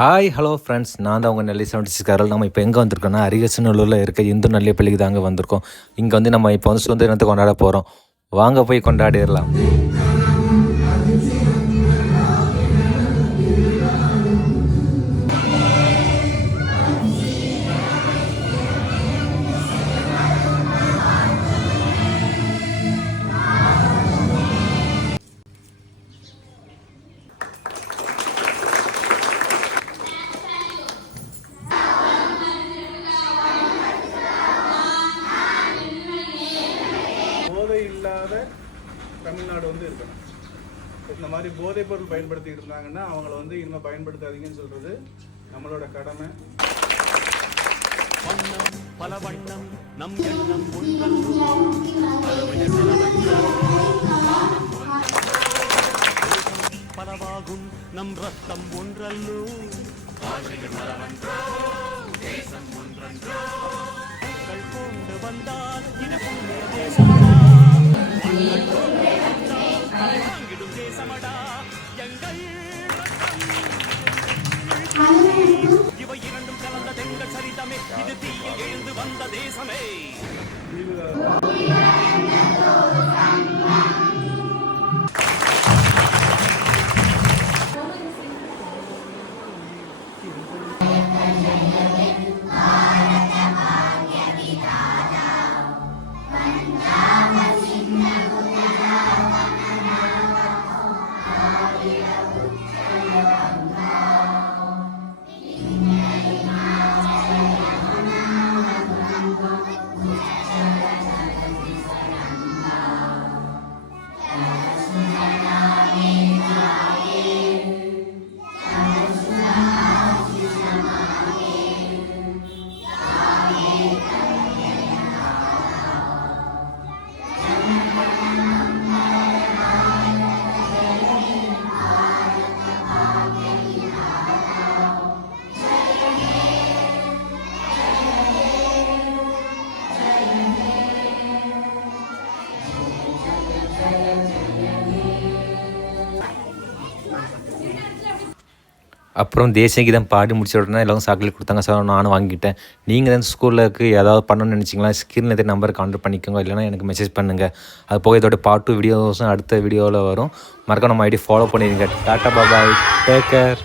Hi hello friends, நான் தான் உங்கள் நெல்லி 76 கரல். நம்ம இப்போ எங்கே வந்திருக்கோம்னா, அரியலூரில் இருக்க இந்து நல்லி பள்ளிக்கு தாங்க வந்திருக்கோம். இங்கே வந்து நம்ம இப்போ வந்து சுதந்திர தினத்தை கொண்டாட போகிறோம். வாங்க போய் கொண்டாடிடலாம். போதை இல்லாத தமிழ்நாடு வந்து இருக்கணும். இந்த மாதிரி போதைப் பொருள் பயன்படுத்திட்டு இருந்தாங்கன்னா அவங்கள வந்து இனிமேல் பயன்படுத்தாதீங்கன்னு சொல்றது நம்மளோட கடமை. வண்ணம் பல வண்ணம் நம் எண்ணம் பலவாகும் நம் ரத்தம் ஒன்றல்லோ தேசம் ஒன்றன்றோ கொண்டு வந்தால் இதுக்குள்ளே தேசமடா வாங்கிடும் தேசமடா எங்கள் இவை இரண்டும் கலந்த தெங்கள் சரிதமே, இது தீயில் எழுந்து வந்த தேசமே. அப்புறம் தேசிய கீதம் பாடி முடிச்ச உடனே எல்லோரும் சாக்லேட் கொடுத்தாங்க. சார் நானும் வாங்கிட்டேன். நீங்கள் தான் ஸ்கூலுக்கு ஏதாவது பண்ணணும்னு நினச்சிங்களா, ஸ்க்ரீனில் எதாவது நம்பர் கான்டாக்ட் பண்ணிக்கோங்க, இல்லைனா எனக்கு மெசேஜ் பண்ணுங்கள். அது போக இதோட பார்ட் 2 வீடியோஸும் அடுத்த வீடியோவில் வரும். மறக்காம நம்ம ஐடி ஃபாலோ பண்ணிடுங்க. Tata bye bye, take care.